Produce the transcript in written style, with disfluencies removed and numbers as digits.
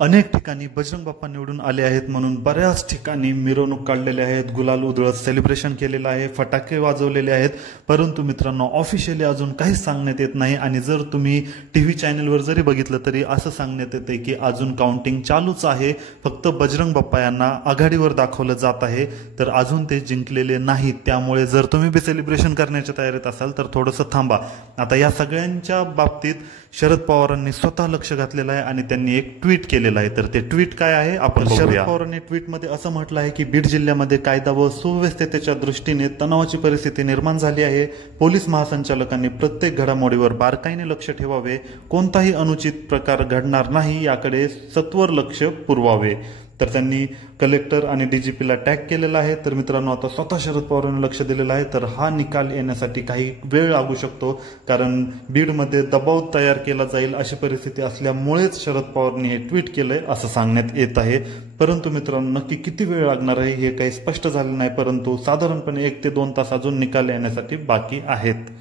अनेक ठिकाणी बजरंग बाप्पा निवडून आले आहेत म्हणून बऱ्याच ठिकाणी मिरवणूक काढलेल्या आहेत, गुलाल उधळत सेलिब्रेशन केलेलं आहे, फटाके वाजवलेले आहेत. परंतु मित्रांनो, ऑफिशियली अजून काहीच सांगण्यात येत नाही. आणि जर तुम्ही टीव्ही चॅनलवर जरी बघितलं तरी असं सांगण्यात येते की अजून काउंटिंग चालूच आहे, फक्त बजरंग बाप्पा यांना आघाडीवर दाखवलं जात आहे, तर अजून ते जिंकलेले नाहीत. त्यामुळे जर तुम्ही बी सेलिब्रेशन करण्याच्या तयारीत असाल तर थोडंसं थांबा. आता या सगळ्यांच्या बाबतीत शरद पवारांनी स्वतः लक्ष घातलेलं आहे आणि त्यांनी एक ट्विट केलेलं आहे. तर ते ट्विट काय आहे आपण बघूया. शरद पवारांनी ट्विटमध्ये असं म्हटलं आहे की बीड जिल्ह्यामध्ये कायदा व सुव्यवस्थेच्या दृष्टीने तणावाची परिस्थिती निर्माण झाली आहे. पोलीस महासंचालकांनी प्रत्येक घडामोडीवर बारकाईने लक्ष ठेवावे, कोणताही अनुचित प्रकार घडणार नाही याकडे सत्वर लक्ष पुरवावे. तर त्यांनी कलेक्टर आणि डीजीपीला टॅग केलेला आहे. तर मित्रांनो, आता स्वतः शरद पवारांनी लक्ष दिलेलं आहे. तर हा निकाल येण्यासाठी काही वेळ लागू शकतो, कारण बीडमध्ये दबाव तयार केला जाईल अशी परिस्थिती असल्यामुळेच शरद पवारांनी हे ट्विट केलंय असं सांगण्यात येत आहे. परंतु मित्रांनो, नक्की किती वेळ लागणार आहे हे काही स्पष्ट झालं नाही, परंतु साधारणपणे 1 ते 2 तास अजून निकाल येण्यासाठी बाकी आहेत.